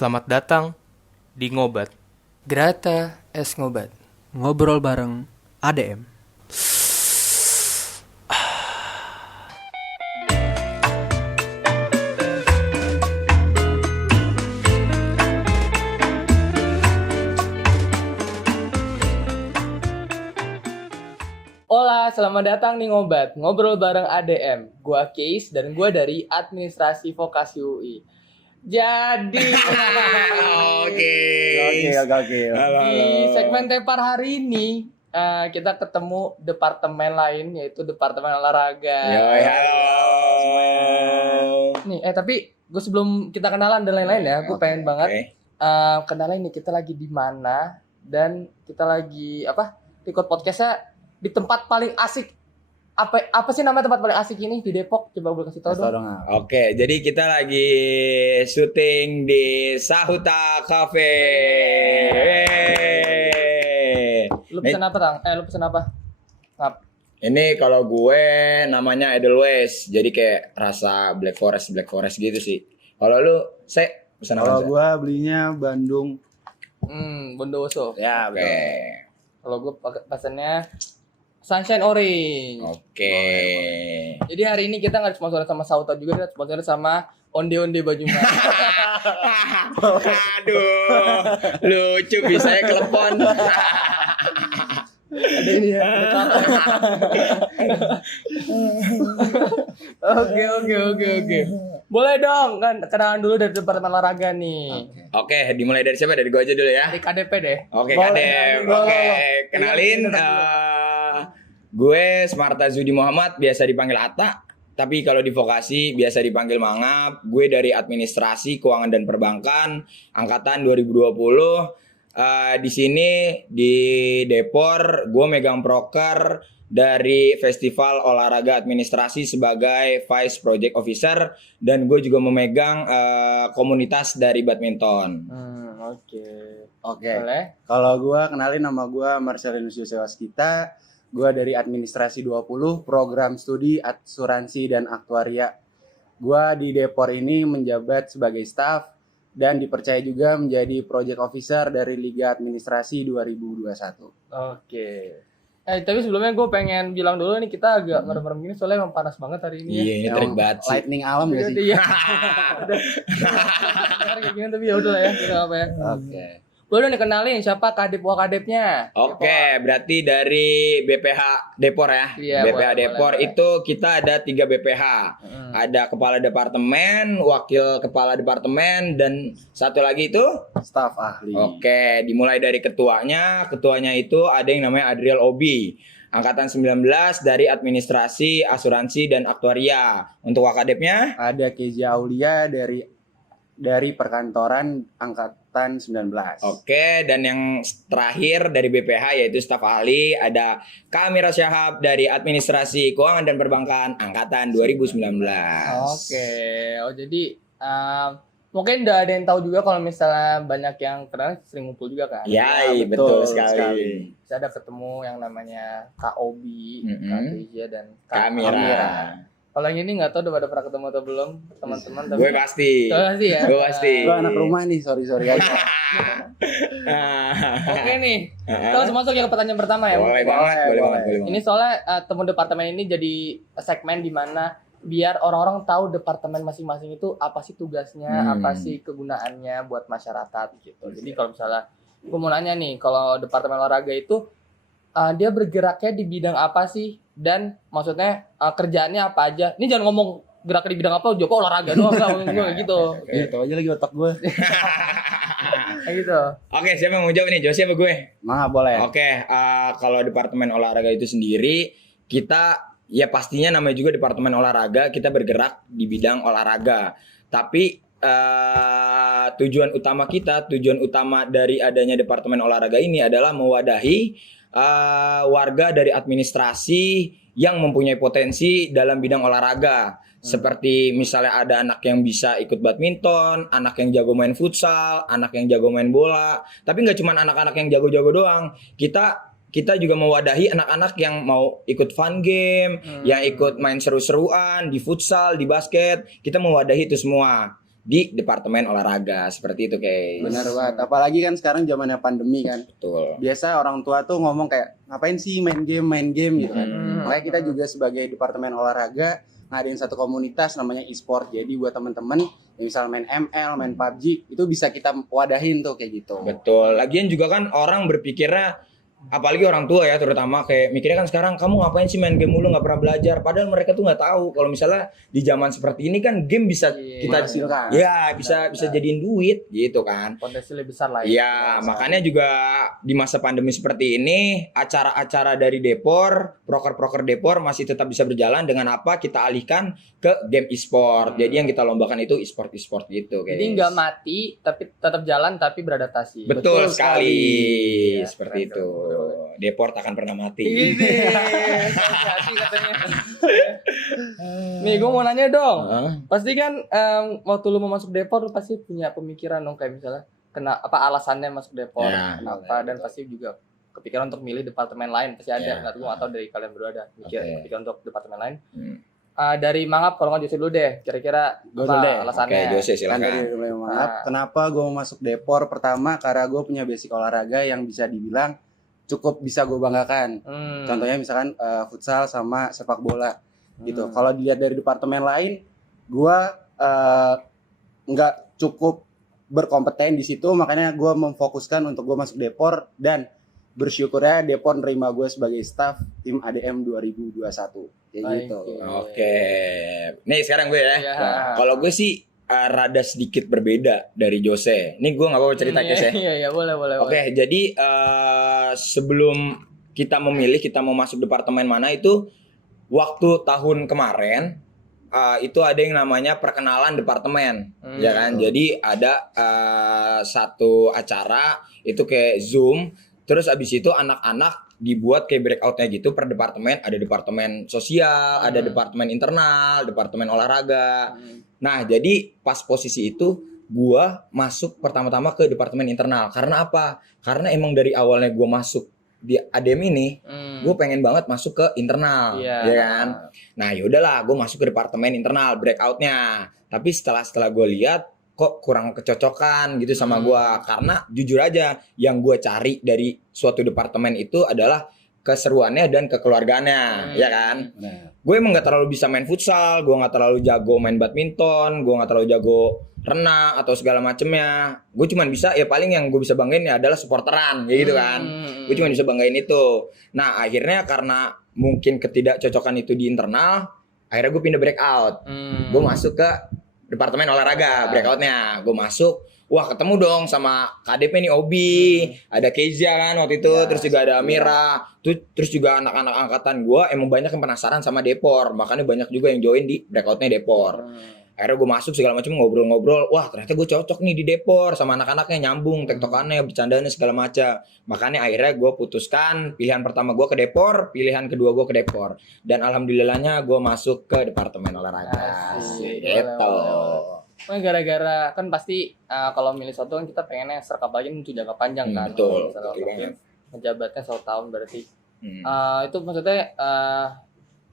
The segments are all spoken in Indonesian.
Selamat datang di Ngobat. Grata es ngobat. Ngobrol bareng ADM. Hola, selamat datang di Ngobat. Ngobrol bareng ADM. Gua Case dan gua dari Administrasi Vokasi UI. Jadi Oke. di segmen Tepar hari ini kita ketemu departemen lain, yaitu Departemen Olahraga. Yoi, halo. Nih, tapi gue sebelum kita kenalan dan lain-lain ya, gue pengen banget kenalin nih kita lagi di mana dan kita lagi record podcastnya di tempat paling asik. Apa sih nama tempat paling asik ini di Depok? Coba boleh kasih tahu dong. Oke, jadi kita lagi syuting di Sahuta Cafe. Lu pesen apa, Tang? Lu pesen apa? Ngap. Ini kalau gue namanya Edelweiss, jadi kayak rasa Black Forest gitu sih. Kalau lu, pesan apa? Kalau gua belinya Bandung. Bondowoso. Ya, Oke. Kalau gue pesennya Sunshine Orange. Oke. Jadi hari ini kita nggak sponsorin sama Sauta juga, kita sponsorin sama Onde-onde baju merah. Aduh, lucu bisa ya kelepon. Ada ini ya. Oke. Boleh dong, kan kenalan dulu dari Departemen Olahraga nih. Oke, dimulai dari siapa? Dari gue aja dulu ya. Dari KDP deh. Oke, Boleh, Kadep. boleh. Oke, kenalin gue Smarta Zudi Muhammad, biasa dipanggil Atta. Tapi kalau di vokasi biasa dipanggil Mangap. Gue dari Administrasi Keuangan dan Perbankan angkatan 2020. Di sini di Depor gue megang proker dari Festival Olahraga Administrasi sebagai Vice Project Officer, dan gue juga memegang komunitas dari badminton. Oke. Boleh. Kalau gua kenalin, nama gua Marcelinus Yosewaskita. Gua dari Administrasi 20, Program Studi Asuransi dan Aktuaria. Gua di Depor ini menjabat sebagai staf dan dipercaya juga menjadi Project Officer dari Liga Administrasi 2021. Oke. Tapi sebelumnya gue pengen bilang dulu nih, kita agak merem-merem gini soalnya emang panas banget hari ini. Iya, ini terik banget sih. Lightning alam gak sih? Iya. Kayak gini tapi ya udah lah ya, kita apa ya. Oke. Boleh nih kenalin siapa kadepnya. Oke, berarti dari BPH Depor ya. Iya, BPH boleh, Depor boleh. itu kita ada 3 BPH. Ada kepala departemen, wakil kepala departemen, dan satu lagi itu. Staf ahli. Oke, dimulai dari ketuanya. Ketuanya itu ada yang namanya Adriel Obi, angkatan 19 dari Administrasi, Asuransi dan Aktuaria. Untuk wakadepnya Ada Keja Aulia dari Perkantoran angkatan 19. oke, dan yang terakhir dari BPH yaitu staf ahli ada Kamira Syahab dari Administrasi Keuangan dan Perbankan angkatan 2019. Oke. Jadi mungkin udah ada yang tahu juga kalau misalnya banyak yang kenal sering ngumpul juga kan. Ya, Ya, betul, betul sekali. sekali. Bisa ada ketemu yang namanya Kak Obi, Mm-mm. Kak Keja dan Kak Kamira. Kalau yang ini nggak tahu udah pada pernah ketemu atau belum teman-teman. Tapi Gue pasti. pasti ya. Gue pasti. Gua anak rumah nih, sorry aja. Oke nih. Kita langsung masuk ya ke pertanyaan pertama ya. Boleh banget. Ini soalnya temu departemen ini jadi segmen di mana biar orang-orang tahu departemen masing-masing itu apa sih tugasnya, apa sih kegunaannya buat masyarakat gitu. Jadi kalau misalnya gue mau nanya nih, kalau departemen olahraga itu dia bergeraknya di bidang apa sih, dan maksudnya kerjaannya apa aja. Ini jangan ngomong gerak di bidang apa, Joko olahraga doang, enggak gitu. Ya, tahu aja lagi otak gue. Kayak gitu. Oke, siapa yang mau jawab nih? Josie apa gue? Mangga boleh. Oke, kalau Departemen Olahraga itu sendiri, kita ya pastinya namanya juga Departemen Olahraga, kita bergerak di bidang olahraga. Tapi tujuan utama dari adanya Departemen Olahraga ini adalah mewadahi warga dari administrasi yang mempunyai potensi dalam bidang olahraga. Seperti misalnya ada anak yang bisa ikut badminton, anak yang jago main futsal, anak yang jago main bola. Tapi nggak cuma anak-anak yang jago-jago doang. Kita juga mewadahi anak-anak yang mau ikut fun game, yang ikut main seru-seruan di futsal, di basket. Kita mewadahi itu semua. di departemen olahraga seperti itu guys. Benar banget. Apalagi kan sekarang zamannya pandemi kan. Betul. Biasa orang tua tuh ngomong kayak ngapain sih main game gitu kan. Makanya kita juga sebagai departemen olahraga ngadain satu komunitas namanya e-sport. Jadi buat teman-teman yang misal main ML, main PUBG itu bisa kita wadahin tuh kayak gitu. Betul. Lagian juga kan orang berpikirnya, apalagi orang tua ya terutama, kayak mikirnya kan sekarang kamu ngapain sih main game mulu, nggak pernah belajar. Padahal mereka tuh nggak tahu kalau misalnya di zaman seperti ini kan game bisa kita Menghasilkan. ya bisa jadiin duit gitu kan. Potensi lebih besar lah. Iya, makanya juga di masa pandemi seperti ini acara-acara dari Depor, proker-proker Depor masih tetap bisa berjalan dengan apa kita alihkan ke game e-sport. Jadi yang kita lombakan itu e-sport gitu guys. Jadi nggak mati tapi tetap jalan tapi beradaptasi. Betul sekali. Iya, Seperti keren, itu. Depor takkan pernah mati. Ini hati katanya. Nih gue mau nanya dong. Hah? Pasti kan waktu lu mau masuk Depor lu pasti punya pemikiran dong kayak misalnya apa alasannya masuk Depor, Ya, kenapa dan pasti juga kepikiran untuk milih departemen lain pasti ada. Ya. Nggak tahu atau dari kalian berdua ada kepikiran untuk departemen lain. Hmm. Dari Mangap kalau nggak Jose dulu deh. Kira-kira Gua apa dulu deh. alasannya? Oke, Jose Kan silakan. dari mulai maaf. Nah. Kenapa gue mau masuk Depor? Pertama karena gue punya basic olahraga yang bisa dibilang cukup bisa gue banggakan. Contohnya misalkan futsal sama sepak bola gitu. Kalau dilihat dari departemen lain, gue nggak cukup berkompeten di situ, makanya gue memfokuskan untuk gue masuk Depor dan bersyukurnya Depor nerima gue sebagai staff tim ADM 2021 kayak Baik. gitu. Oke. Nih sekarang gue ya. Iya. Kalau gue sih rada sedikit berbeda dari Jose. Nih gue nggak apa-apa cerita guys ya. Iya boleh. Oke, jadi sebelum kita memilih kita mau masuk departemen mana itu, waktu tahun kemarin itu ada yang namanya perkenalan departemen, ya kan? Jadi ada satu acara itu kayak Zoom, terus abis itu anak-anak dibuat kayak breakoutnya gitu per departemen. Ada departemen sosial, ada departemen internal, departemen olahraga. Nah, jadi pas posisi itu gua masuk pertama-tama ke departemen internal. Karena apa? Karena emang dari awalnya gua masuk di ADM ini, gue pengen banget masuk ke internal, Iya. ya kan? Nah, yaudahlah, gue masuk ke departemen internal breakoutnya. Tapi setelah gue lihat kok kurang kecocokan gitu sama gue, karena jujur aja yang gue cari dari suatu departemen itu adalah keseruannya dan kekeluargaannya, ya kan? Gue emang gak terlalu bisa main futsal, gue gak terlalu jago main badminton, gue gak terlalu jago renang atau segala macemnya. Gue cuman bisa, ya paling yang gue bisa banggain ya adalah supporteran, ya gitu kan. Gue cuma bisa banggain itu. Nah akhirnya karena mungkin ketidakcocokan itu di internal, akhirnya gue pindah breakout. Gue masuk ke departemen olahraga, breakoutnya. Gue masuk, wah ketemu dong sama KDP nih, Obi, ada Keza kan waktu itu, terus juga ada Amira, terus juga anak-anak angkatan gue emang banyak yang penasaran sama Depor, makanya banyak juga yang join di breakoutnya Depor. Akhirnya gue masuk segala macam, ngobrol-ngobrol, wah ternyata gue cocok nih di Depor sama anak-anaknya, nyambung tektokannya, bercandanya segala macam. Makanya akhirnya gue putuskan pilihan pertama gue ke Depor, pilihan kedua gue ke Depor, dan alhamdulillahnya gue masuk ke departemen olahraga. Asik. Gitu. Gara-gara kan pasti kalau milih suatu kan kita pengennya serkap lagi untuk jangka panjang kan. Betul, Misalnya betul mungkin menjabatnya 1 tahun berarti. Hmm. Itu maksudnya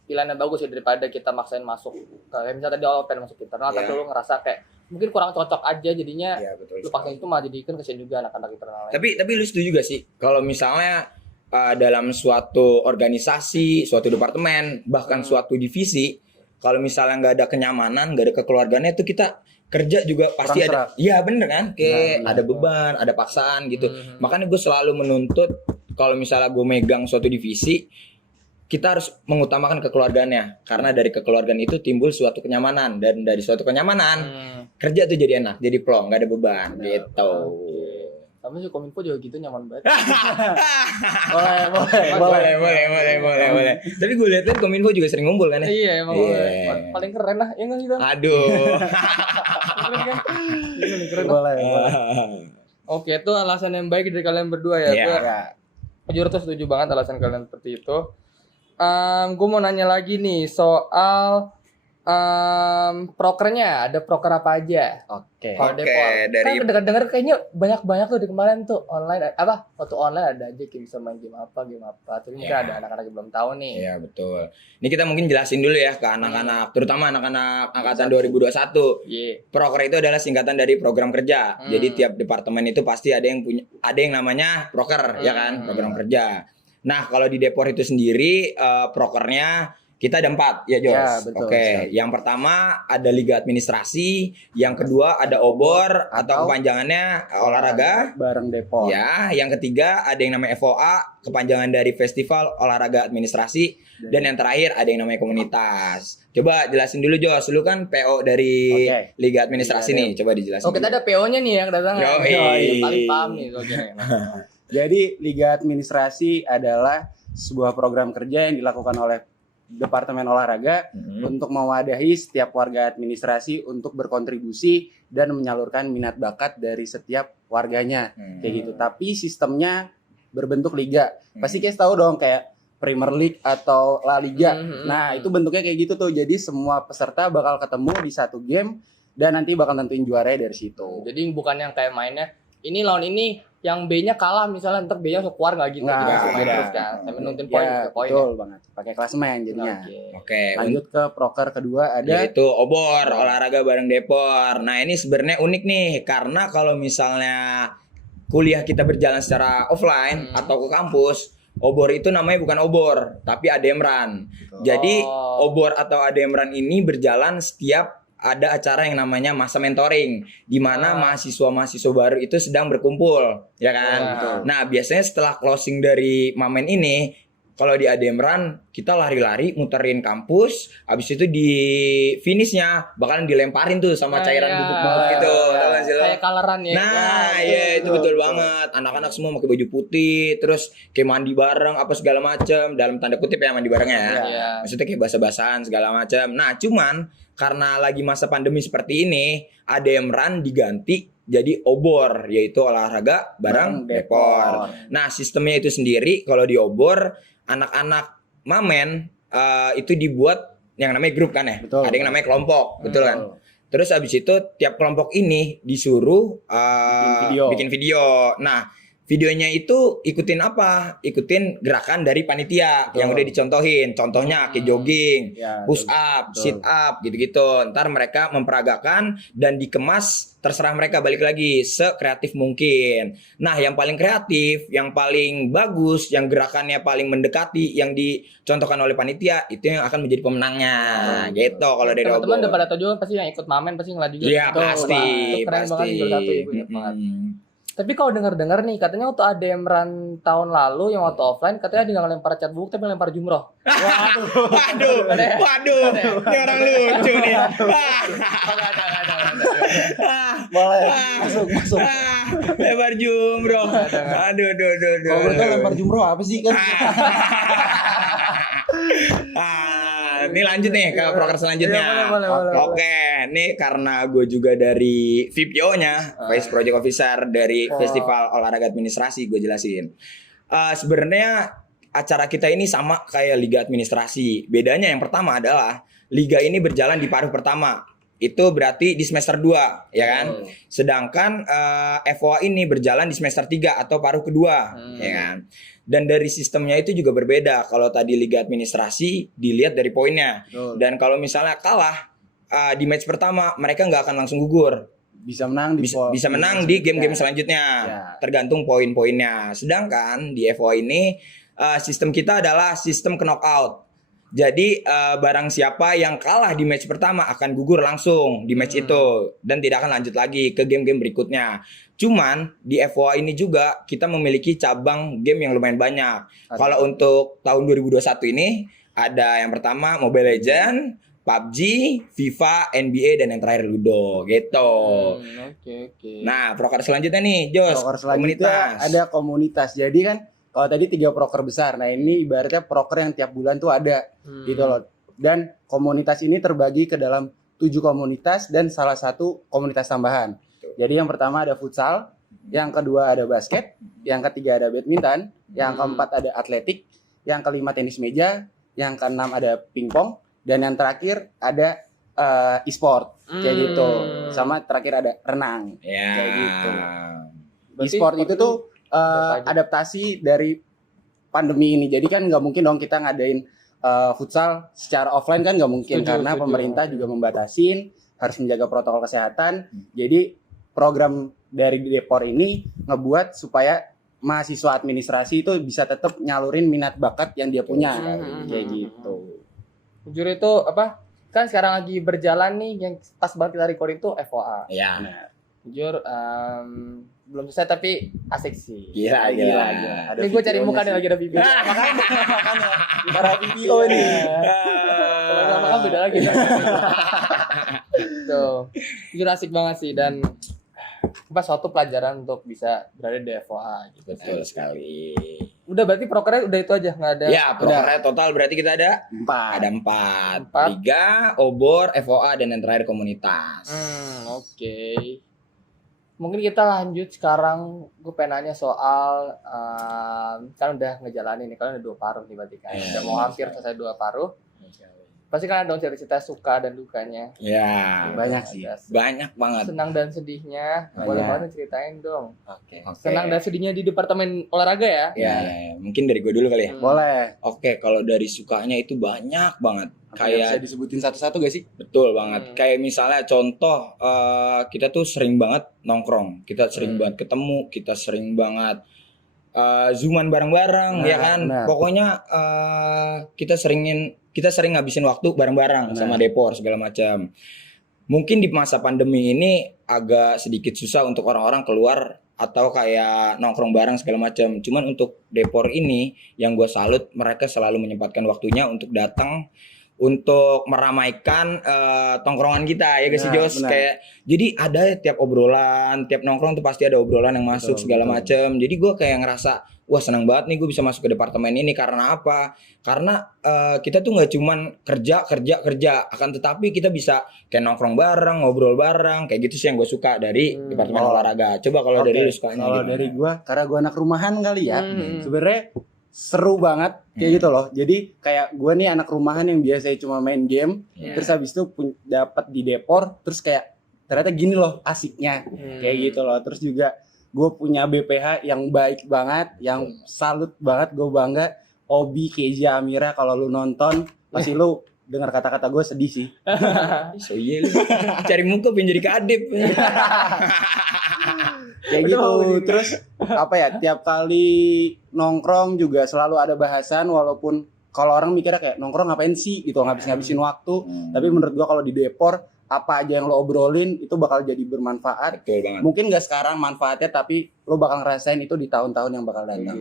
pilihannya bagus ya daripada kita maksain masuk. Kayak misalnya tadi awal pengen masuk internal, tapi Iya. lu ngerasa kayak mungkin kurang cocok aja jadinya. Iya, betul Lu sekali. paksain itu malah jadi kan kesian juga anak-anak internal. Tapi lu setuju gak sih kalau misalnya dalam suatu organisasi, suatu departemen, bahkan suatu divisi, kalau misalnya nggak ada kenyamanan, nggak ada kekeluargaannya, itu kita kerja juga pasti Kurang ada. serak. Iya bener kan? Kayak Nah, ada beban, ada paksaan gitu. Mhm. Makanya gue selalu menuntut kalau misalnya gue megang suatu divisi, kita harus mengutamakan kekeluargaannya, karena dari kekeluargaan itu timbul suatu kenyamanan, dan dari suatu kenyamanan kerja tuh jadi enak, jadi plong, nggak ada beban gitu. Sama sih Kominfo juga gitu nyaman banget. boleh. Tapi gue lihat kan Kominfo juga sering ngumpul kan ya. Iya emang Iya. paling keren lah, ya nggak sih Bang? Aduh. Keren kan? Iya, paling keren lah. Boleh. Oke, itu alasan yang baik dari kalian berdua ya. Iya. Gue jujur tuh setuju banget alasan kalian seperti itu. Gue mau nanya lagi nih soal prokernya ada proker apa aja? Oke. Kalau Oke, Depor. dari- Kan dengar-dengar kayaknya banyak tuh di kemarin tuh online apa? Waktu online ada aja kayak bisa main game apa. Tapi mungkin Ya. ada anak-anak yang belum tahu nih. Iya betul. Ini kita mungkin jelasin dulu ya ke anak-anak, terutama anak-anak angkatan 2021. Iya. Proker itu adalah singkatan dari program kerja. Hmm. Jadi tiap departemen itu pasti ada yang namanya proker, ya kan, program kerja. Nah, kalau di Depor itu sendiri prokernya kita ada 4 ya, Jos. Ya, betul, Oke, sekali. yang pertama ada Liga Administrasi, yang kedua ada OBOR atau kepanjangannya olahraga. Bareng Depor. Ya, yang ketiga ada yang namanya FOA, kepanjangan dari Festival Olahraga Administrasi, dan yang terakhir ada yang namanya komunitas. Coba jelasin dulu, Jos. Lu kan PO dari Oke. Liga Administrasi nih, coba dijelasin. Oh, kita dulu. ada PO-nya nih yang datang. Yoi. Paling paham nih soalnya. Jadi Liga Administrasi adalah sebuah program kerja yang dilakukan oleh Departemen Olahraga untuk mewadahi setiap warga administrasi untuk berkontribusi dan menyalurkan minat bakat dari setiap warganya kayak gitu. Tapi sistemnya berbentuk liga. Pasti guys tahu dong kayak Premier League atau La Liga. Nah, itu bentuknya kayak gitu tuh. Jadi semua peserta bakal ketemu di satu game dan nanti bakal nentuin juaranya dari situ. Jadi bukan yang kayak mainnya ini lawan ini yang B-nya kalah misalnya ntar B-nya langsung keluar nggak gitu. Nggak, Jadi langsung main beda. terus kan. Sampai nuntuin poin Ya, ke poin. betul banget. Pakai klasemen jadinya. Oke. Oke, Lanjut ke proker kedua ada yaitu OBOR, olahraga bareng Depor. Nah, ini sebenarnya unik nih karena kalau misalnya kuliah kita berjalan secara offline atau ke kampus, OBOR itu namanya bukan OBOR, tapi ADEMRAN. Jadi OBOR atau ADEMRAN ini berjalan setiap ada acara yang namanya masa mentoring, di mana mahasiswa-mahasiswa baru itu sedang berkumpul, ya kan? Betul. Nah, biasanya setelah closing dari Mamen ini, kalau di Ademran kita lari-lari muterin kampus, habis itu di finishnya bakalan dilemparin tuh sama cairan bubuk-bubuk gitu, tau gak sih lo? Kayak coloran ya. Nah, iya itu betul banget. Anak-anak semua pakai baju putih, terus kayak mandi bareng apa segala macam, dalam tanda kutip ya mandi bareng ya. Iya. Maksudnya kayak basa-basan segala macam. Nah, cuman karena lagi masa pandemi seperti ini, ADM-RAN diganti jadi OBOR, yaitu olahraga bareng Depor. Nah, sistemnya itu sendiri kalau di OBOR, anak-anak Mamen itu dibuat yang namanya grup kan ya. Betul. Ada yang namanya kelompok, betul kan? Terus habis itu tiap kelompok ini disuruh bikin video. Nah, videonya itu ikutin apa? Ikutin gerakan dari panitia yang udah dicontohin. Contohnya kayak jogging, Ya, push up, sit up, gitu-gitu. Ntar mereka memperagakan dan dikemas, terserah mereka, balik lagi sekreatif mungkin. Nah, yang paling kreatif, yang paling bagus, yang gerakannya paling mendekati, yang dicontohkan oleh panitia, itu yang akan menjadi pemenangnya. Gitu kalau dari Teman-teman udah Obor. pada tahu juga pasti yang ikut Mamen pasti ngeliat juga. Iya, Betul, pasti, Pak. Itu keren pasti. banget juara satu ibu banget. Mm-mm. Tapi kalau dengar-dengar nih katanya waktu ADM-RAN tahun lalu yang waktu offline katanya dia nggak lempar cat bubuk tapi lempar jumroh. Waduh, ini orang lucu nih. Boleh. Masuk. Lebar jumroh. Aduh. Kalau gue tuh lempar jumroh apa sih kan? Ini lanjut nih ke proker selanjutnya. Iya, boleh. Oke, nih karena gue juga dari VPO-nya, Vice Project Officer dari Festival Olahraga Administrasi, gue jelasin. Sebenarnya acara kita ini sama kayak Liga Administrasi. Bedanya yang pertama adalah Liga ini berjalan di paruh pertama. Itu berarti di semester 2, ya kan? Sedangkan FOA ini berjalan di semester 3 atau paruh kedua, ya kan? Dan dari sistemnya itu juga berbeda. Kalau tadi Liga Administrasi dilihat dari poinnya. Dan kalau misalnya kalah di match pertama, mereka nggak akan langsung gugur. Bisa menang Bisa menang di game-game selanjutnya. Ya. Tergantung poin-poinnya. Sedangkan di FOA ini sistem kita adalah sistem knockout. Jadi barang siapa yang kalah di match pertama akan gugur langsung di match itu dan tidak akan lanjut lagi ke game-game berikutnya. Cuman di FOA ini juga kita memiliki cabang game yang lumayan banyak. Kalau untuk tahun 2021 ini ada yang pertama Mobile Legends, PUBG, FIFA, NBA, dan yang terakhir Ludo gitu. Oke. Nah, proker selanjutnya nih, Jos. Proker selanjutnya ada komunitas. Jadi kan kalau tadi 3 proker besar, nah ini ibaratnya proker yang tiap bulan tuh ada gitu loh. Dan komunitas ini terbagi ke dalam 7 komunitas dan salah satu komunitas tambahan. Jadi yang pertama ada futsal, yang kedua ada basket, yang ketiga ada badminton, yang keempat ada atletik, yang kelima tenis meja, yang keenam ada pingpong, dan yang terakhir ada e-sport kayak Hmm. gitu. Sama terakhir ada renang. Ya. Kayak gitu. Berarti E-sport itu tuh apa aja? adaptasi dari pandemi ini. Jadi kan nggak mungkin dong kita ngadain futsal secara offline kan nggak mungkin Setuju, karena setuju. pemerintah juga membatasin, harus menjaga protokol kesehatan. Jadi program dari Depor ini ngebuat supaya mahasiswa administrasi itu bisa tetap nyalurin minat bakat yang dia punya kayak gitu. Jujur itu apa? Kan sekarang lagi berjalan nih yang pas banget kita recording tuh FOA. Ya. Jujur belum selesai tapi asik sih. Gila. Ada Ini gue cari videonya muka nih sih. lagi ada bibir. Makanya para video nih. Kalau sama kan beda lagi. Tuh, jujur asik banget sih dan apa suatu pelajaran untuk bisa berada di FOA gitu. Betul sekali. Udah berarti prokernya udah itu aja nggak ada. Ya, prokernya total berarti kita ada 4. ada 4. Empat. Liga, obor, FOA dan yang terakhir komunitas. Oke. Mungkin kita lanjut sekarang. Gue pengen nanya soal kan udah ngejalanin nih, kalian udah 2 paruh nih berarti kan. Iya, Udah mau hampir selesai 2 paruh. Pasti kan ada dong cerita suka dan dukanya. Ya, Banyak sih. Ada banyak banget. senang dan sedihnya. Banyak. Boleh banget ceritain dong. Oke. Oke. Senang dan sedihnya di departemen olahraga ya. Ya, mungkin dari gue dulu kali ya. Boleh. Oke, kalau dari sukanya itu banyak banget. Apa yang bisa Kayak disebutin satu-satu gak sih? betul banget. Kayak misalnya contoh kita tuh sering banget nongkrong, kita sering banget ketemu, kita sering banget zooman bareng-bareng, Nah, ya kan. benar. Pokoknya kita sering ngabisin waktu bareng-bareng Benar. sama Depor segala macam. Mungkin di masa pandemi ini agak sedikit susah untuk orang-orang keluar atau kayak nongkrong bareng segala macam. Cuman untuk Depor ini yang gue salut, mereka selalu menyempatkan waktunya untuk datang untuk meramaikan tongkrongan kita ya guys sih Nah, Jos. benar. Kayak jadi ada tiap obrolan, tiap nongkrong tuh pasti ada obrolan yang masuk Betul, segala betul. macam. Jadi gue kayak ngerasa wah senang banget nih gue bisa masuk ke departemen ini. Karena apa? Karena kita tuh nggak cuman kerja akan tetapi kita bisa kayak nongkrong bareng, ngobrol bareng, kayak gitu sih yang gue suka dari departemen Oh. olahraga. Coba kalau Oke, dari lu sukanya kalau gimana? dari gua, karena gua anak rumahan kali ya. Sebenarnya seru banget kayak Hmm. gitu loh. Jadi kayak gua nih anak rumahan yang biasanya cuma main game, Ya. terus habis itu dapat di Depor, terus kayak ternyata gini loh asiknya. Kayak gitu loh. Terus juga gue punya BPH yang baik banget, yang salut banget, gue bangga. Obi, Keja, Amira, kalau lu nonton pasti lu dengar kata-kata gue sedih sih. So iya lu cari muka pengen jadi kadep. Kayak gitu. Terus apa ya, tiap kali nongkrong juga selalu ada bahasan, walaupun kalau orang mikirnya kayak nongkrong ngapain sih gitu, ngabis-ngabisin waktu. Tapi menurut gua kalau di Depor apa aja yang lo obrolin itu bakal jadi bermanfaat. Betul banget. Mungkin gak sekarang manfaatnya, tapi lo bakal ngerasain itu di tahun-tahun yang bakal datang.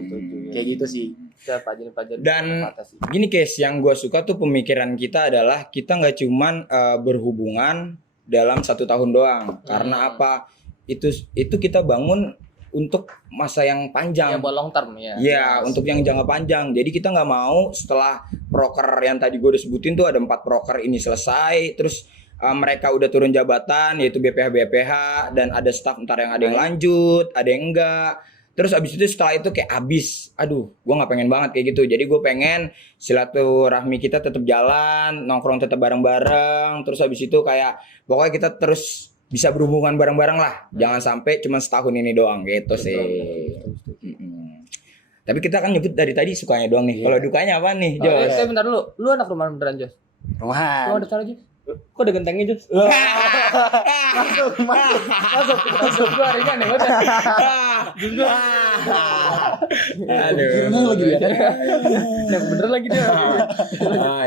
Kayak gitu sih. Siapa aja nih Dan gini Kes, yang gue suka tuh pemikiran kita adalah kita nggak cuman berhubungan dalam 1 tahun doang. Karena apa? Itu kita bangun untuk masa yang panjang. ya buat long term ya. Ya, untuk yang jangka panjang. Jadi kita nggak mau setelah proker yang tadi gue udah sebutin tuh ada 4 proker ini selesai, terus mereka udah turun jabatan, yaitu BPH dan ada staff ntar yang ada yang lanjut, ada yang enggak. Terus abis itu setelah itu kayak abis, aduh, gue nggak pengen banget kayak gitu. Jadi gue pengen silaturahmi kita tetap jalan, nongkrong tetap bareng-bareng. Terus abis itu kayak pokoknya kita terus bisa berhubungan bareng-bareng lah. Jangan sampai cuma setahun ini doang gitu sih. Mm-mm. Tapi kita kan nyebut dari tadi sukanya doang nih. Kalau dukanya apa nih, Jos? Tapi bentar dulu, lu anak rumahan beneran Jos? Lu Rumahan. ada cara Jos? Kok ada gentengnya Jos? Masuk gua ringan nih udah. Aduh. lagi ya. Yang bener lagi dia.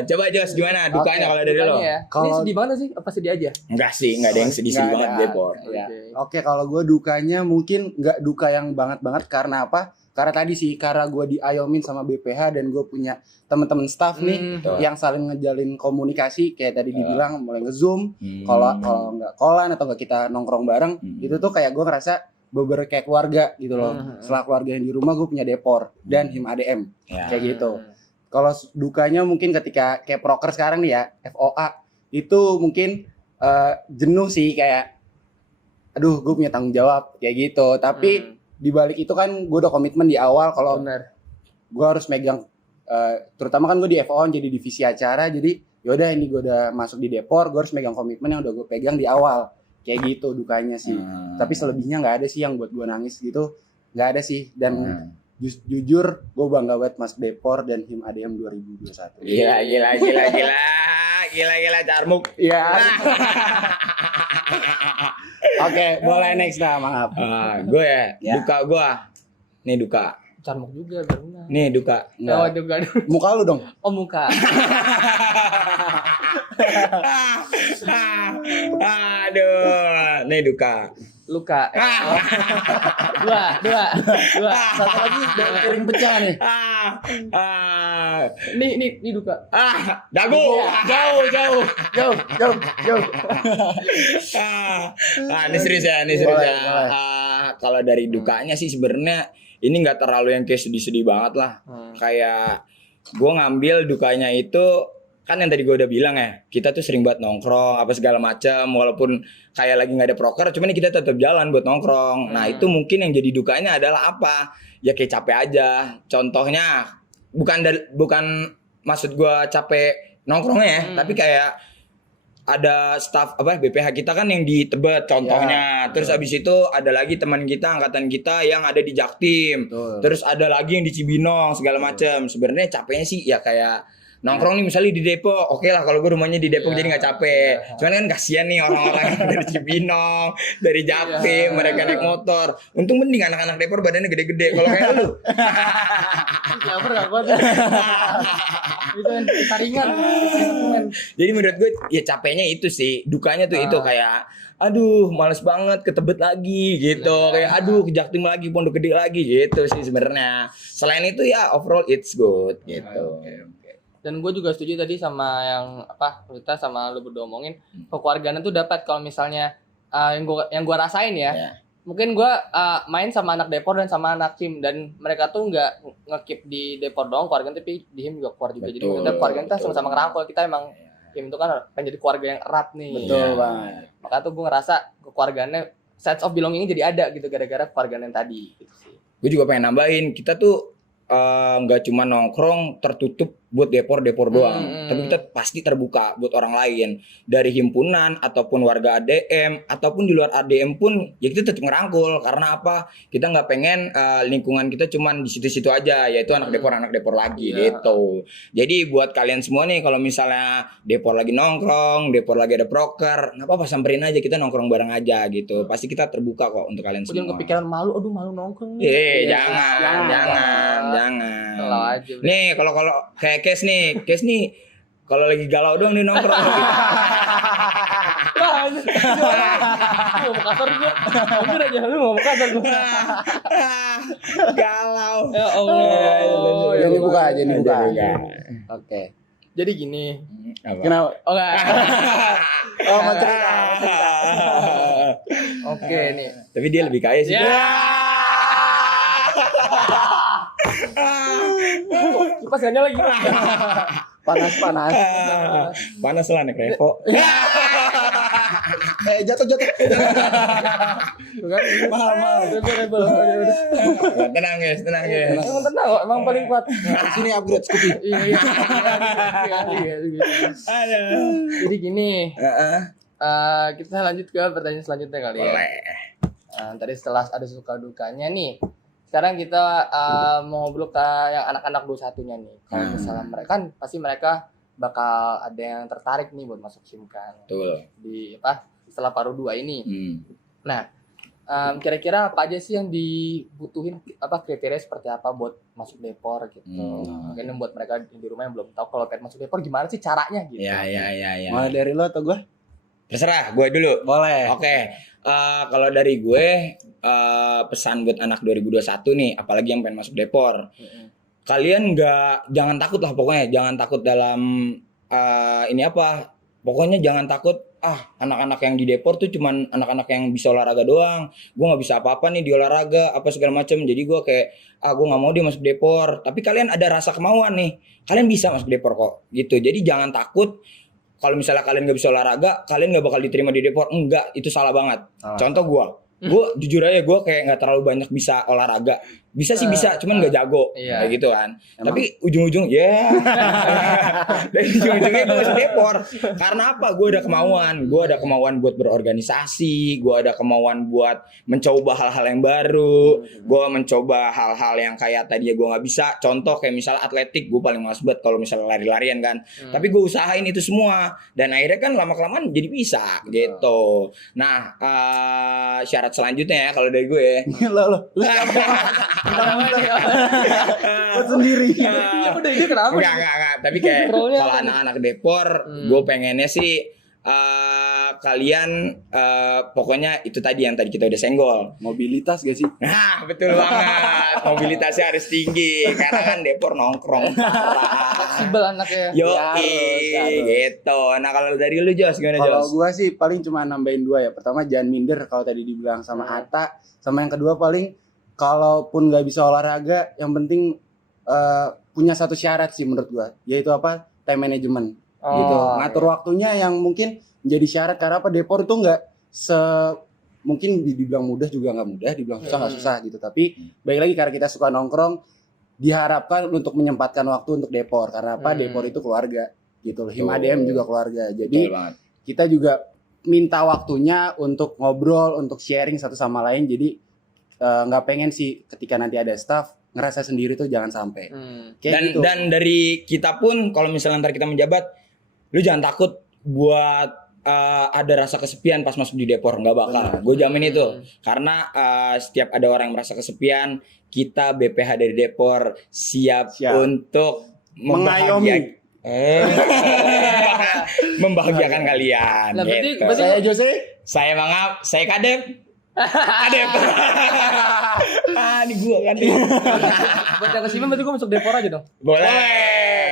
Coba Jos gimana dukanya kalau dari lo? Dukanya ya. Ini Kalau- sedih banget sih? Apa sedih aja? Enggak sih, enggak ada yang sedih-sedih Nggak banget ada. Depor. Iya. Oke. Oke, kalau gue dukanya mungkin nggak duka yang banget karena apa? Karena tadi sih, karena gue diayomin sama BPH dan gue punya teman-teman staff nih Betul. yang saling ngejalin komunikasi kayak tadi dibilang mulai nge-zoom, Hmm. kalau nggak kolan atau nggak kita nongkrong bareng, itu tuh kayak gue ngerasa beber kayak keluarga gitu loh. Setelah keluarga yang di rumah gue punya Depor dan Him ADM Ya. kayak gitu. Kalau dukanya mungkin ketika kayak proker sekarang nih ya, FOA itu mungkin jenuh sih, kayak aduh gue punya tanggung jawab kayak gitu. Tapi di balik itu kan gue udah komitmen di awal kalau benar. gue harus megang terutama kan gue di FOA jadi divisi acara, jadi yaudah ini gue udah masuk di Depor, gue harus megang komitmen yang udah gue pegang di awal. Kayak gitu dukanya sih. Tapi selebihnya nggak ada sih yang buat gue nangis gitu, nggak ada sih. Dan jujur gue bangga banget masuk Depor dan HIM ADM 2021. Gila Carmuk. Iya. Oke, boleh next dah, maaf. Gue ya, Ya. duka gue. Nih duka. Carmuk juga benar. Nih duka. Oh juga. Muka lu dong. Oh muka. Aduh, nih duka. Luka. Dua. Satu lagi dari piring pecah nih. Nih duka. Dagu. Jauh. Ini serius ya. Boleh. Kalau dari dukanya sih sebenarnya ini nggak terlalu yang kayak sedih-sedih banget lah. Kayak gue ngambil dukanya itu kan yang tadi gue udah bilang ya, kita tuh sering buat nongkrong apa segala macam, walaupun kayak lagi nggak ada proker, cuman kita tetap jalan buat nongkrong. Nah itu mungkin yang jadi dukanya adalah apa? Ya kayak capek aja. Contohnya bukan maksud gue capek nongkrongnya ya, tapi kayak ada staff BPH kita kan yang di Tebet contohnya. Terus abis itu ada lagi teman kita angkatan kita yang ada di Jaktim. Terus ada lagi yang di Cibinong segala macam. Sebenarnya capeknya sih ya kayak nongkrong nih misalnya di Depok, oke lah kalau gue rumahnya di Depok jadi nggak capek. Cuman kan kasihan nih orang-orang yang dari Cibinong, dari Jaktim, mereka naik motor. Untung mending anak-anak Depok badannya gede-gede. Kalau kayak lu, Depor nggak kuat. Itu kan taringan. jadi menurut gue ya capeknya itu sih, dukanya tuh itu kayak aduh males banget ke Tebet lagi gitu, kayak aduh ke Jaktim lagi, Pondok Gede lagi gitu sih sebenarnya. Selain itu ya overall it's good gitu. Dan gue juga setuju tadi sama yang kita sama lu berdua omongin, kekeluargaan itu dapat kalau misalnya yang gue rasain ya. Mungkin gue main sama anak Depor dan sama anak HIM, dan mereka tuh nggak ngekip di Depor doang keluarga, tapi di HIM juga keluar juga. Jadi kita keluarga kita sama-sama ngerangkul. Kita emang HIM itu kan jadi keluarga yang erat nih. Betul banget. Makanya tuh gue ngerasa kekeluargaannya sense of belonging jadi ada gitu gara-gara kekeluargaan yang tadi gitu sih. Gue juga pengen nambahin, kita tuh nggak cuma nongkrong tertutup buat Depor doang, tapi kita pasti terbuka buat orang lain dari himpunan ataupun warga ADM ataupun di luar ADM pun ya kita tetap ngerangkul. Karena apa? Kita nggak pengen lingkungan kita cuman di situ-situ aja, yaitu anak Depor lagi gitu. Jadi buat kalian semua nih, kalau misalnya Depor lagi nongkrong, Depor lagi ada proker, nggak apa-apa, samperin aja, kita nongkrong bareng aja gitu. Pasti kita terbuka kok untuk kalian semua. Jangan kepikiran malu nongkrong. Jangan. Kalau aja. Nih kalau kayak Kes nih kalau lagi galau doang nih nongkrong. Lu mau kasar gue. Hampir aja lu mau kasar gue. Galau. Ya Allah. Jadi buka. Oke. Jadi gini. Apa? Kenapa? Oh enggak. Oh, mau cerita. Oke nih. Tapi dia lebih kaya sih. Kipas gak nyala lagi. Panas. Panas lah naik Revo. Jatuh. Kan mahal. Rebel. Tenang guys. Emang tenang kok, emang paling kuat. Sini upgrade Scoopy. Iya. Jadi gini. Kita lanjut ke pertanyaan selanjutnya kali ya. Boleh. Tadi setelah ada suka dukanya nih, sekarang kita mau ngobrol ke yang anak-anak 21-nya nih. Kalau misalnya mereka kan pasti mereka bakal ada yang tertarik nih buat masuk SIM kan. Betul. Di setelah paruh 2 ini. Nah, kira-kira apa aja sih yang dibutuhin, kriteria seperti apa buat masuk Depor gitu. Mungkin yang buat mereka di rumah yang belum tahu kalau pengen masuk Depor gimana sih caranya gitu. Ya. Mulai dari lo atau gue? Terserah, gue dulu. Boleh. Oke. Kalau dari gue pesan buat anak 2021 nih, apalagi yang pengen masuk Depor. Kalian jangan takut lah pokoknya, jangan takut dalam pokoknya jangan takut anak-anak yang di Depor tuh cuman anak-anak yang bisa olahraga doang. Gue nggak bisa apa-apa nih di olahraga apa segala macam. Jadi gue kayak gue nggak mau dia masuk Depor. Tapi kalian ada rasa kemauan nih, kalian bisa masuk Depor kok gitu. Jadi jangan takut. Kalau misalnya kalian nggak bisa olahraga, kalian nggak bakal diterima di Depor. Enggak, itu salah banget. Contoh gue jujur aja gue kayak nggak terlalu banyak bisa olahraga. Bisa sih bisa, cuman nggak jago Iya. kayak gitu kan. Emang? Tapi ujung-ujung ya, dari ujung-ujungnya gue masuk Depor. Karena apa? Gue ada kemauan buat berorganisasi, gue ada kemauan buat mencoba hal-hal yang baru, gue mencoba hal-hal yang kayak tadi gue nggak bisa. Contoh kayak misalnya atletik, gue paling males banget kalau misalnya lari-larian kan. Tapi gue usahain itu semua dan akhirnya kan lama-kelamaan jadi bisa gitu. Nah, syarat selanjutnya ya kalau dari gue ya. Lo buat sendiri. Ya udah itu kenapa? Enggak. Tapi kayak Trollnya kalau apa nih? anak-anak Depor, gue pengennya sih kalian pokoknya itu tadi yang tadi kita udah senggol. Mobilitas gak sih? Nah, betul banget. Mobilitasnya harus tinggi karena kan Depor nongkrong parah. Fleksibel anaknya. Yoi, Harus. gitu. Nah, kalau dari lu Jos, gimana Kalau Jos? gua sih paling cuma nambahin 2 ya. Pertama jangan minder kalau tadi dibilang sama Atta. Sama yang kedua paling kalaupun nggak bisa olahraga, yang penting punya satu syarat sih menurut gua, yaitu apa? Time management. Gitu. Ngatur waktunya yang mungkin menjadi syarat karena apa? Depor itu nggak mungkin dibilang mudah juga nggak mudah, dibilang susah nggak susah gitu. Tapi baik lagi karena kita suka nongkrong, diharapkan untuk menyempatkan waktu untuk Depor karena apa? Depor itu keluarga gitu loh. Him ADM juga keluarga. Jadi Betul banget. kita juga minta waktunya untuk ngobrol, untuk sharing satu sama lain. Jadi nggak pengen sih ketika nanti ada staff ngerasa sendiri tuh jangan sampai. Kayak gitu. Dan dari kita pun kalau misalnya ntar kita menjabat, lu jangan takut buat ada rasa kesepian pas masuk di Depor, nggak bakal. Gue jamin itu. Karena setiap ada orang yang merasa kesepian, kita BPH dari Depor siap. Untuk Mengayomi. membahagiakan kalian. Nah, berarti- Gitu. berarti- Saya Jose. Saya Mangap, saya Kadep. Kadep. Ini gua kan. Buat yang kesepian berarti gue masuk Depor aja dong. Boleh.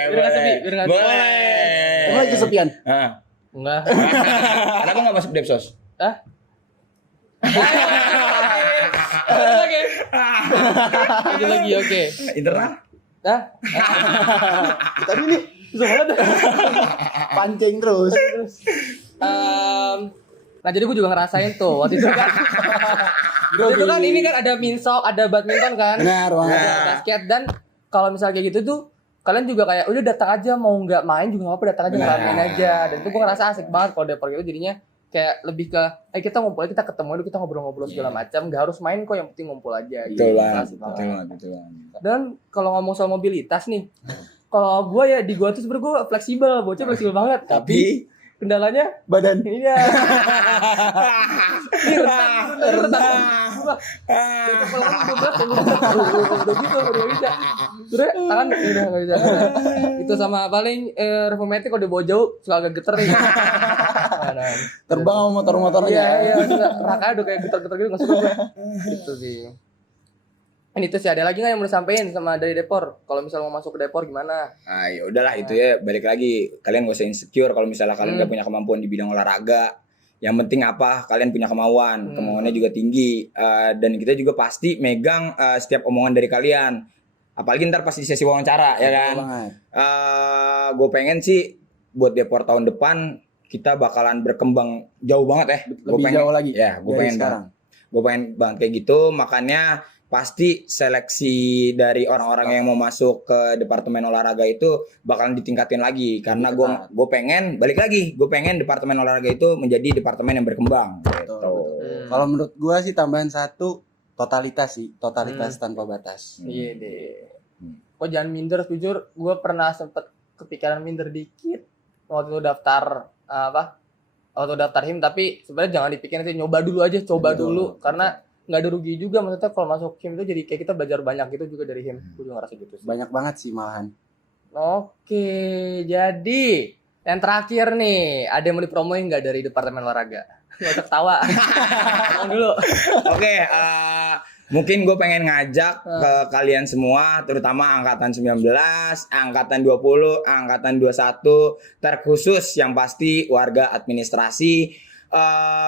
Biar nggak sepi, biar nggak sepi. Boleh. Emang lagi kesepian? Hah. Enggak. Kenapa nggak masuk Depsos? Hah? Oke. Itu lagi oke. Internal? Hah? Tadi ini Susah banget. pancing terus. Nah jadi gue juga ngerasain tuh waktu itu kan. Waktu itu kan ini kan ada minsok, ada badminton kan, Benar banget. ada basket dan kalau misalnya kayak gitu tuh kalian juga kayak udah datang aja mau nggak main juga nggak apa datang aja ngeramein aja dan itu gue ngerasa asik banget kalau Depor gitu jadinya kayak lebih ke kita ngumpul aja, kita ketemu dulu, kita ngobrol-ngobrol segala macam, nggak harus main kok, yang penting ngumpul aja gitu. Betul banget. Asik banget. Betul banget. Betul banget. Dan kalau ngomong soal mobilitas nih, kalau gue ya di gue tuh sebenernya gue fleksibel, bocah fleksibel banget. Tapi Kendalanya Badan. iya. Ini rentan. Udah gitu, udah bisa. Terus tangan udah nggak bisa. Itu sama paling reformatik kalau dibawa jauh suka agak geter nih. Terbang sama motor-motornya. Iya, rakanya udah kayak geter-geter gitu nggak suka gue. Itu sih. Ini tuh sih ada lagi nggak yang mau disampaikan sama dari Depor? Kalau misalnya mau masuk ke Depor gimana? ya udahlah itu ya, balik lagi kalian gak usah insecure kalau misalnya kalian gak punya kemampuan di bidang olahraga. Yang penting apa? Kalian punya kemauannya juga tinggi. Dan kita juga pasti megang setiap omongan dari kalian. Apalagi ntar pas di sesi wawancara ya kan. Gue pengen sih buat Depor tahun depan kita bakalan berkembang jauh banget ya. Lebih jauh lagi. Ya, gue dari pengen sekarang. Gue pengen banget kayak gitu. Makanya pasti seleksi dari orang-orang yang mau masuk ke departemen olahraga itu bakalan ditingkatin lagi karena gue pengen balik lagi, gue pengen departemen olahraga itu menjadi departemen yang berkembang gitu. Kalau menurut gua sih tambahan satu, totalitas sih, totalitas tanpa batas. Iya deh. Kok jangan minder, jujur gue pernah sempet kepikiran minder dikit waktu itu daftar waktu daftar HIM, tapi sebenarnya jangan dipikirin sih, nyoba dulu aja, coba dulu karena nggak ada rugi juga, maksudnya kalau masuk HIM itu jadi kayak kita belajar banyak gitu juga dari HIM. Gue juga ngerasa gitu sih. Banyak banget sih malahan. Oke, jadi yang terakhir nih, ada yang mau dipromoin nggak dari departemen olahraga? Gak usah ketawa. Ngomong dulu. Oke, mungkin gue pengen ngajak ke kalian semua, terutama angkatan 19, angkatan 20, angkatan 21, terkhusus yang pasti warga administrasi.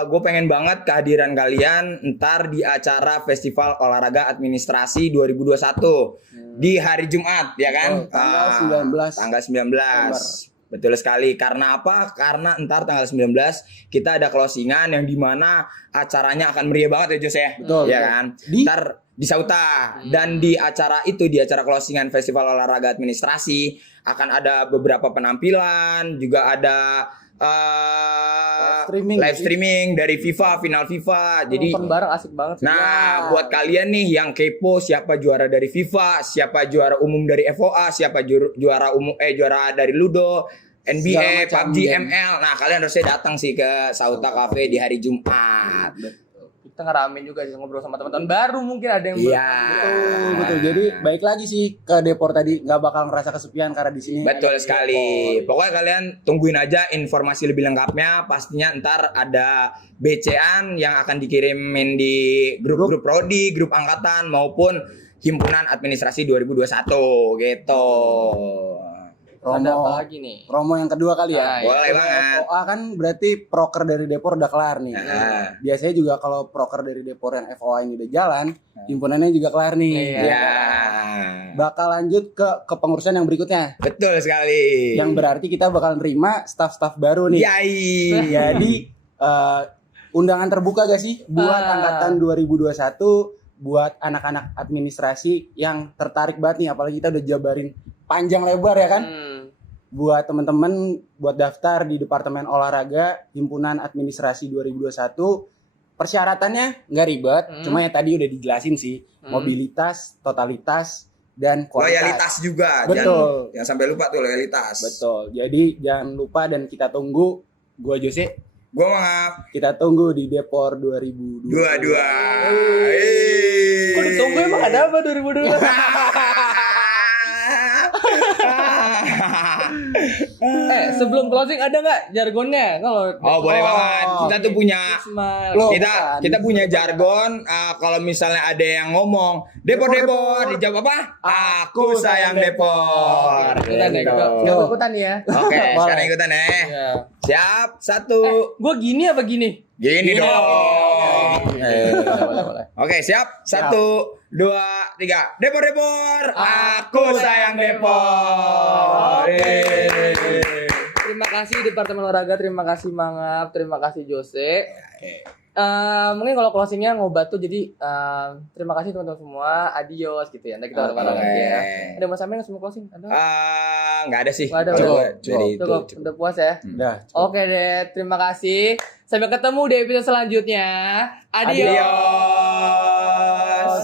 Gue pengen banget kehadiran kalian ntar di acara Festival Olahraga Administrasi 2021 di hari Jumat ya kan? Tanggal 19. Tanggal 19. Betul sekali. Karena apa? Karena ntar tanggal 19 kita ada closingan yang dimana acaranya akan meriah banget ya Jos ya. Betul. Ya kan? Ntar di Sauta dan di acara itu, di acara closingan Festival Olahraga Administrasi akan ada beberapa penampilan, juga ada live streaming dari FIFA, final FIFA. Jadi nonton bareng asik banget sih. nah, buat kalian nih yang kepo siapa juara dari FIFA, siapa juara umum dari FOA, siapa juara umum juara dari Ludo, Segala NBA, macam PUBG, game. ML. Nah, kalian harusnya datang sih ke Sauta Cafe di hari Jumat. Kita ngeramein juga sih, ngobrol sama teman-teman baru, mungkin ada yang Iya. Betul. Jadi baik lagi sih ke Depor tadi, nggak bakal ngerasa kesepian karena di sini. Betul ada sekali. Depor. Pokoknya kalian tungguin aja informasi lebih lengkapnya. Pastinya ntar ada BCA-an yang akan dikirimin di grup prodi, grup angkatan maupun himpunan administrasi 2021 gitu. Ada Promo, apa lagi nih? promo yang kedua kali ya. Nah, Boleh banget. FOA kan berarti proker dari Depor udah kelar nih. Nah. Biasanya juga kalau proker dari Depor yang FOA ini udah jalan, himpunannya juga kelar nih. Iya. Ya. Bakal lanjut ke kepengurusan yang berikutnya. Betul sekali. Yang berarti kita bakal nerima staff-staff baru nih. Yai. Jadi undangan terbuka gak sih buat angkatan 2021, buat anak-anak administrasi yang tertarik banget nih, apalagi kita udah jabarin panjang lebar ya kan. Buat teman-teman buat daftar di Departemen Olahraga Himpunan Administrasi 2021, persyaratannya nggak ribet, cuma ya tadi udah dijelasin sih, mobilitas, totalitas, dan kualitas. Loyalitas juga. Betul. Jangan sampai lupa tuh loyalitas. Betul. Jadi jangan lupa dan kita tunggu. Gua Jose, Gua maaf. kita tunggu di Depor 2022. Dua. Kok ditunggu emang ada apa 2002? Sebelum closing ada nggak jargonnya? Kalau Boleh banget. Kita tuh punya Smile. Loh, kita punya jargon. Kalau misalnya ada yang ngomong Depor, dijawab apa? Aku sayang Depor. Ikutan ya, Gitu. gue ikutan ya. Oke, Boleh. sekarang ikutan ya. Iya. Siap, 1. Gue gini apa gini? Gini dong. Boleh. Oke, siap. 1, 2, 3. Depor. Aku sayang Depor. Terima kasih Departemen Olahraga, terima kasih Mangap, terima kasih Jose. Mungkin kalau closingnya ngobat tuh, jadi terima kasih teman-teman semua, adios gitu ya. Nanti kita bareng lagi ya. Ada Mas Amel semua closing? Ada? Nggak ada sih. Nggak ada, Coba, udah. jadi itu. Cukup, udah puas ya. Udah. Oke deh, terima kasih. Sampai ketemu di episode selanjutnya. Adios. Adios.